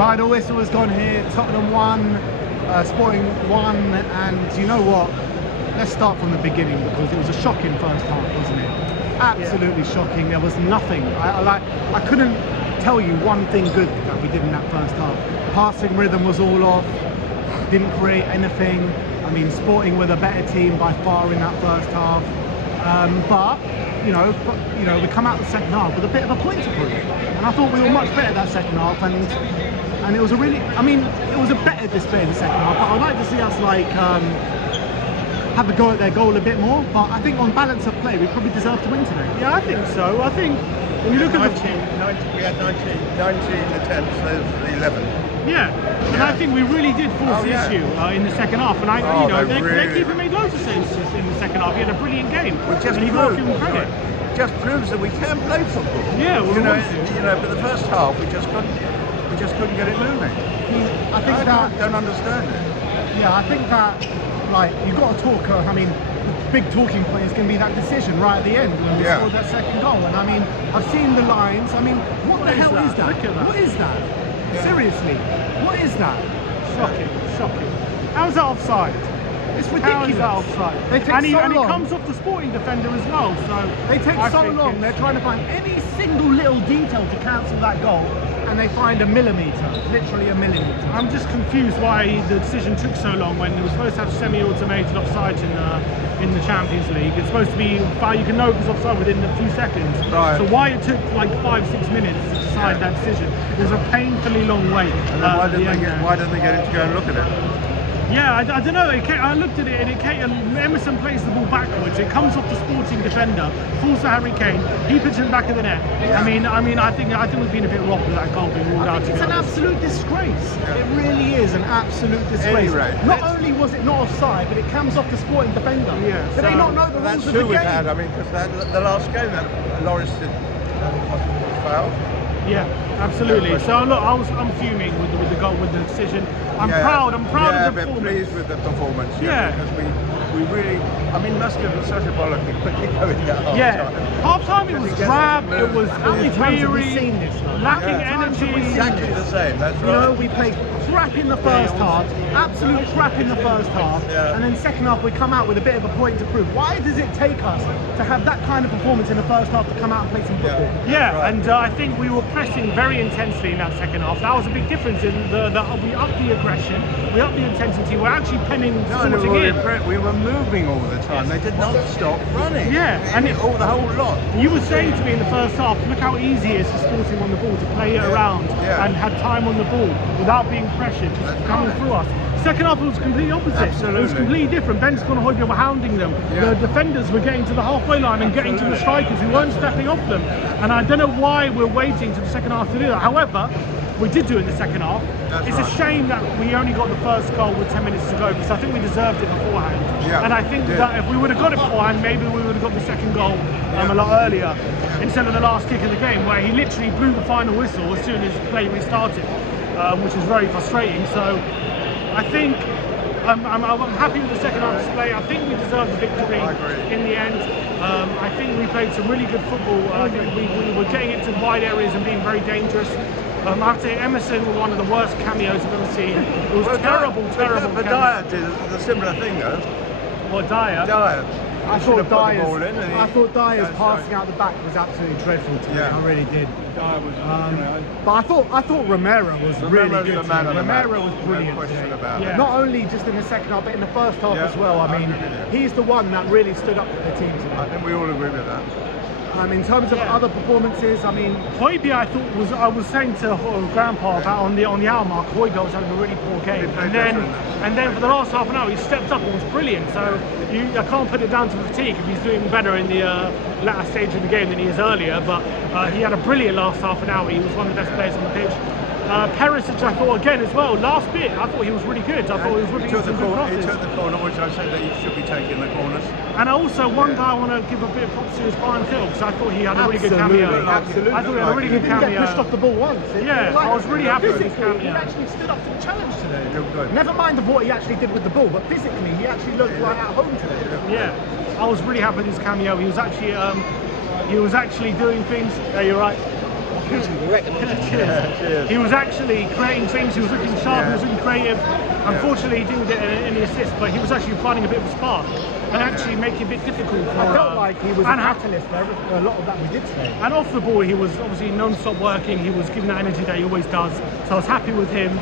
Final whistle has gone here. Tottenham won, Sporting won, and you know what? Let's start from the beginning because it was a shocking first half, wasn't it? Absolutely shocking. There was nothing. I couldn't tell you one thing good that we did in that first half. Passing rhythm was all off. Didn't create anything. I mean, Sporting were the better team by far in that first half. But you know, we come out the second half with a bit of a point to prove, and I thought we were much better that second half, and it was a really, I mean, it was a better display in the second half. But I'd like to see us like have a go at their goal a bit more. But I think on balance of play, we probably deserve to win today. Yeah, I think so. I think when you look at we had 19 attempts, there's 11. Yeah, and I think we really did force the issue in the second half, and their keeper made loads of sense in the second half. He had a brilliant game. And you got to give him credit. It just proves that we can play football. Yeah, well, but the first half we just couldn't get it moving. I don't understand it. Yeah, I think that like you've got to talk. I mean, the big talking point is going to be that decision right at the end when we scored that second goal. And I mean, I've seen the lines. I mean, what the hell is that? Look at that. What is that? Yeah. Seriously, what is that? Shocking. How's that offside? It's ridiculous. How is that offside? They take and so long. He comes off the Sporting defender as well. So they take so long. They're trying to find any single little detail to cancel that goal, and they find a millimetre, literally a millimetre. I'm just confused why the decision took so long when it was supposed to have semi-automated offsides in the Champions League. It's supposed to be you can know if it's offside within a few seconds. Right. So why it took like 5-6 minutes to decide that decision? It was a painfully long wait. And then why didn't they get him to go and look at it? Yeah, I don't know. I looked at it and it came, Emerson plays the ball backwards. It comes off the Sporting defender, falls to Harry Kane. He puts it in the back of the net. Yeah. I think we've been a bit robbed with that goal being ruled out. It's an absolute disgrace. Yeah. It really is an absolute disgrace. Not only was it not offside, but it comes off the Sporting defender. Yeah. Did they not know the rules of the game? Had. I mean, because the last game that Loris did was fouled. Yeah, absolutely. So look, I'm fuming with the goal, with the decision. I'm proud of the performance. Yeah, pleased with the performance. Yeah. Because we really, I mean, must have been such a bollock quickly going at half time. Half time it was drab, it was weary, lacking energy. Exactly the same, that's right. You know, we played crap in the first half, absolute crap in the first half, and then second half we come out with a bit of a point to prove. Why does it take us to have that kind of performance in the first half to come out and play some football? Yeah, right. And I think we were pressing very intensely in that second half. That was a big difference in we upped the aggression, we upped the intensity, we're actually penning Sporting in. We were moving all the time, they did not stop running. Yeah, and the whole lot. You were saying to me in the first half, look how easy it is for Sporting on the ball to play it around and have time on the ball without being pressured, just coming through us. Second half it was completely opposite. Absolutely. It was completely different. Ben Hojbjerg were hounding them. The defenders were getting to the halfway line and getting to the strikers who weren't stepping off them. And I don't know why we're waiting to the second half to do that. However, we did do it in the second half. It's a shame that we only got the first goal with 10 minutes to go because I think we deserved it beforehand. And I think that if we would have got it beforehand, maybe we would have got the second goal a lot earlier instead of the last kick of the game where he literally blew the final whistle as soon as play restarted, which was very frustrating. So I think I'm happy with the second half display. I think we deserved the victory in the end. I think we played some really good football. I think we were getting into wide areas and being very dangerous. I have to say, Emerson was one of the worst cameos I've ever seen. It was terrible. But Dyer did a similar thing though. What, Dyer? I thought Dyer's passing out the back was absolutely dreadful to me. I really did. Dyer was, but I thought Romero was really good. Romero was brilliant today. Not only just in the second half, but in the first half as well. I mean, he's the one that really stood up for the team today. I think we all agree with that. In terms of other performances, I mean, Hojbjerg, I was saying to Grandpa about on the hour mark, Hojbjerg was having a really poor game, and then for the last half an hour he stepped up and was brilliant. So I can't put it down to fatigue if he's doing better in the latter stage of the game than he is earlier. But he had a brilliant last half an hour. He was one of the best players on the pitch. Perisic, I thought again as well. Last bit, I thought he was really good. I thought he was really good. He took the corner, which I said that he should be taking the corners. And also, one guy I want to give a bit of props to is Brian Hill, because I thought he had a really good cameo. Absolutely. I thought he had a really good cameo. He didn't get pushed off the ball once. I was really happy with his cameo. He actually stood up to the challenge today. Never mind of what he actually did with the ball, but physically he actually looked like at home today. Yeah, I was really happy with his cameo. He was actually doing things. Yeah, you're right. Cheers. He was actually creating things, he was looking sharp, he was looking creative. Unfortunately, he didn't get any assists, but he was actually finding a bit of a spark and actually making it a bit difficult for I felt like he was a and catalyst for a lot of that we did today. And off the ball, he was obviously non-stop working. He was giving that energy that he always does. So I was happy with him.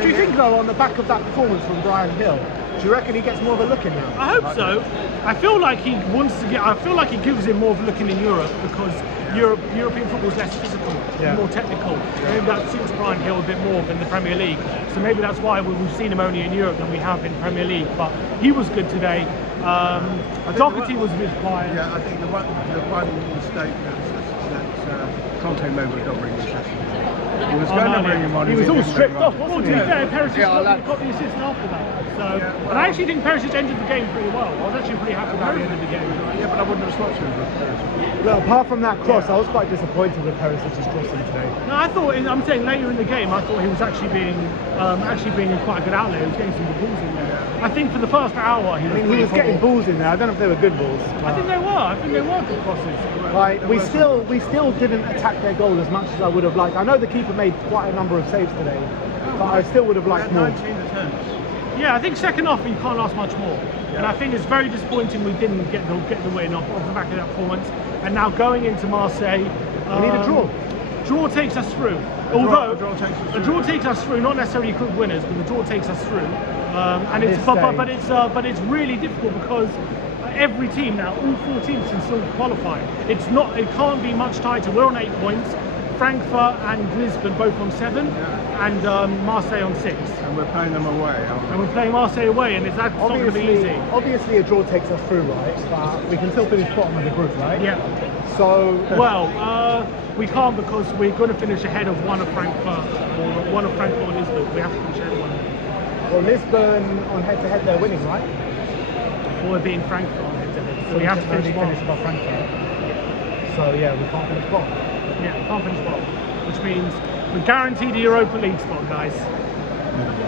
Do you think though, on the back of that performance from Brian Hill, do you reckon he gets more of a look in now? I hope so. I feel like he wants to get. I feel like he gives him more of a look in Europe because European football is less physical, more technical. Maybe that suits Brian Hill a bit more than the Premier League. So maybe that's why we've seen him only in Europe than we have in Premier League. But he was good today. Doherty was a bit quiet. Yeah, I think the one mistake that Conte made with not bringing the assist. He was going to bring him on. He was all stripped off, Well, wasn't to he? be fair, Perisic got the assist after that. So, and I actually think Perisic ended the game pretty well. I was actually pretty happy about the end of the game. Yeah, but I wouldn't have swatched him with Look, apart from that cross, I was quite disappointed with Perisic's crossing today. No, I thought. I'm saying later in the game, I thought he was actually being a quite a good outlet. He was getting some good balls in there. I think for the first hour, he was getting balls in there. I don't know if they were good balls. I think they were. I think they were good crosses. Like we still didn't attack their goal as much as I would have liked. I know the keeper made quite a number of saves today, but I still would have liked more. 19 attempts. Yeah, I think second half you can't ask much more. And I think it's very disappointing we didn't get the win off the back of that performance. And now going into Marseille, we need a draw. Draw takes us through. Although a draw takes us through, not necessarily group winners, but the draw takes us through. And it's but it's really difficult because every team now, all 4 teams can still qualify. It can't be much tighter. We're on 8 points. Frankfurt and Lisbon both on 7, and Marseille on 6. And we're playing them away, aren't we? And we're playing Marseille away, and that's not going to be easy. Obviously, a draw takes us through, right? But we can still finish bottom of the group, right? Yeah. So we can't because we're going to finish ahead of one of Frankfurt or Lisbon. We have to finish ahead of one. Well, Lisbon on head-to-head, they're winning, right? Or we're beating Frankfurt on head-to-head. So we have to finish above Frankfurt. So yeah, we can't finish bottom. Yeah, we can't finish bottom, which means we're guaranteed a Europa League spot, guys.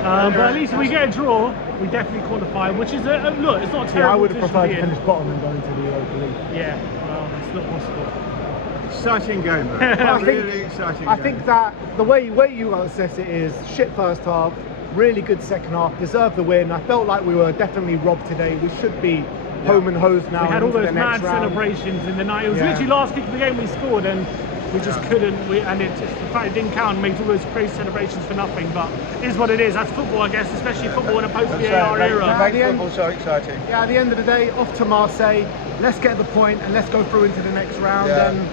But at least if we get a draw, we definitely qualify, which is look, it's not terrible. Yeah, I would have preferred to finish bottom and go into the Europa League. Yeah, well, it's not possible. Exciting game, though. Really exciting game. I think that the way you assess it is shit first half, really good second half, deserved the win. I felt like we were definitely robbed today. We should be home and hosed now. We had all into those the next mad round. celebrations in the night. It was literally last kick of the game we scored, and we just couldn't. The fact it didn't count made all those crazy celebrations for nothing. But it is what it is. That's football, I guess, especially football in a post-VAR era. Make football so exciting. Yeah, at the end of the day, off to Marseille. Let's get the point and let's go through into the next round. Yeah. And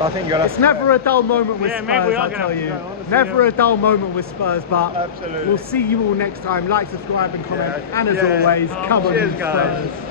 I think you'll have it's never a dull moment with maybe we Spurs, are I gonna tell have to you. go, honestly, Never a dull moment with Spurs, but Absolutely. we'll see you all next time. Like, subscribe and comment. Yeah. And as Yeah. always, come on, Cheers, guys. Spurs.